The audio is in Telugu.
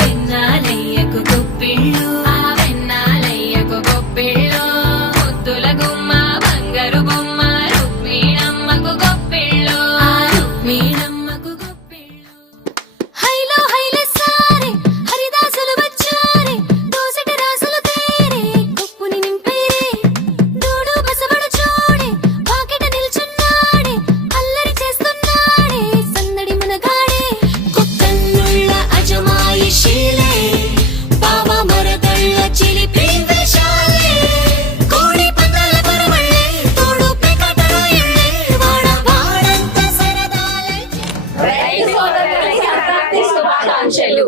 విన్నాలయ్యకు గుప్పిళ్ళ స్వాతంత్ర శతాబ్ది శుభాకాంక్షలు